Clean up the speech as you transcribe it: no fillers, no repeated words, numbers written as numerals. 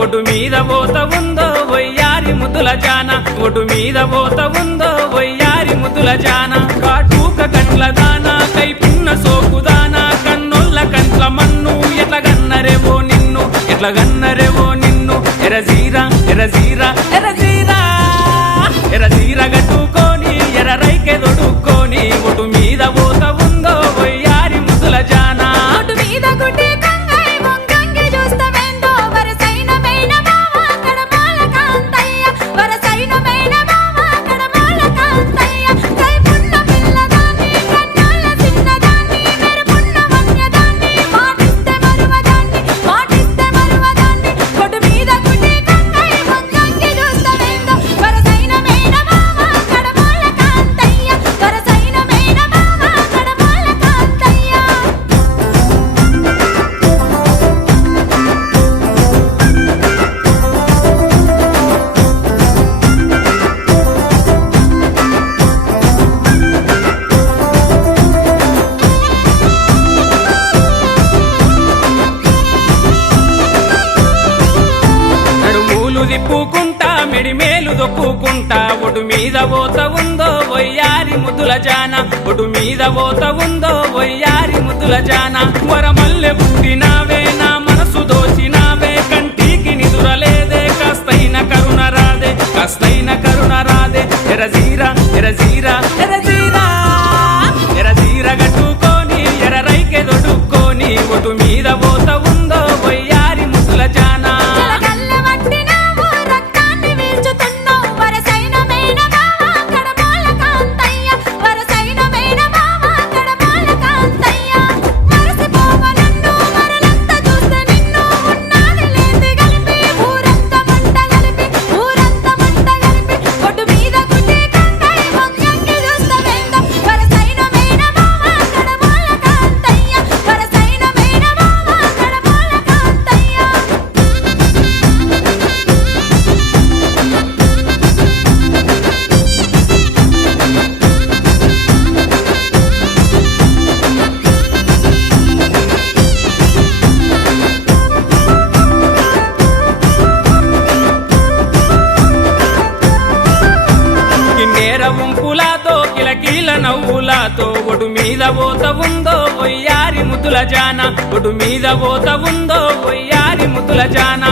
ఒటు మీద పోత ఉందో వయ్యారి ముద్దుల జాన ఒటు మీద పోత ఉందో వయ్యారి ముద్దుల జాన కాటూక కంట్ల దానా కైపున్న సోకుదానా కన్నొల్ల కంట్ల మన్ను ఎట్ల గన్నరేవో నిన్ను ఎట్ల గన్నరేవో నిన్ను ఎరజీరా ఎరజీరా ఎరజీరా ఎరజీర గట్టుకొని ఎర రైకె దొడుక్కొని ఒటు మీద పోత ఉందో వయ్యారి ముద్దుల జానా ఒటు మీద గుడ్డి కంగై వంగంగి చూస్తవేందో వరసైన మేన మామ కడమాల కాంతయ్య వరసైన మేన మామ కడమాల కాంతయ్య కైపున్న పిల్లదాన్ని కన్నాల చిన్నదాన్ని మెరుపున్న వన్యదాన్ని మాటిస్తే మరువదాన్ని ఒటు మీద గుడ్డి కంగై వంగంగి చూస్తవేందో వరసైన మేన మామ కడమాల కాంతయ్య వరసైన మేన మామ కడమాల కాంతయ్య నడుమూలు తిప్పుకుంటా మెడిమేలు దొక్కుకుంటా ఒటు మీద పోత ఉందో వయ్యారి ముద్దుల జాన ఒటు మీద పోత ఉందో వయ్యారి ముద్దుల జాన వరమల్లె పుట్టినావే నా మనసు దోచినావే కంటికి నిదురలేదే కాస్తైన కరుణ రాదే కాస్తైన కరుణ రాదే ఎరజీరా ఎరజీరా ఎరజీరా ఎరజీర గట్టుకొని ఎర రైకె దొడుక్కొని ఒటు మీద పోత ఉందో వయ్యారి ముద్దుల జానా జలగల్ల వట్టినావు రక్తాన్ని వీల్చుతున్నావు వరసైన మేన మామ కడమాల కాంతయ్య వరసైన మేన మామ కడమాల కాంతయ్య మరసిపోవ నన్ను మరలంతా చూస్తే నిన్ను ఉన్నాది లేంది కలిపి ఊరంతా మంట కలిపి ఒటు మీద గుడ్డి కంగై వంగంగి చూస్తవేందో వరసైన మేన మామ కడమాల కాంతయ్య వరసైన మేన మామ కడమాల కాంతయ్య కిన్నెర ఉంపులాతో కిలకీల నవ్వులాతో ఒటు మీద పోత ఉందో వయ్యారి ముద్దుల జాన ఒటు మీద పోత ఉందో వయ్యారి ముద్దుల జాన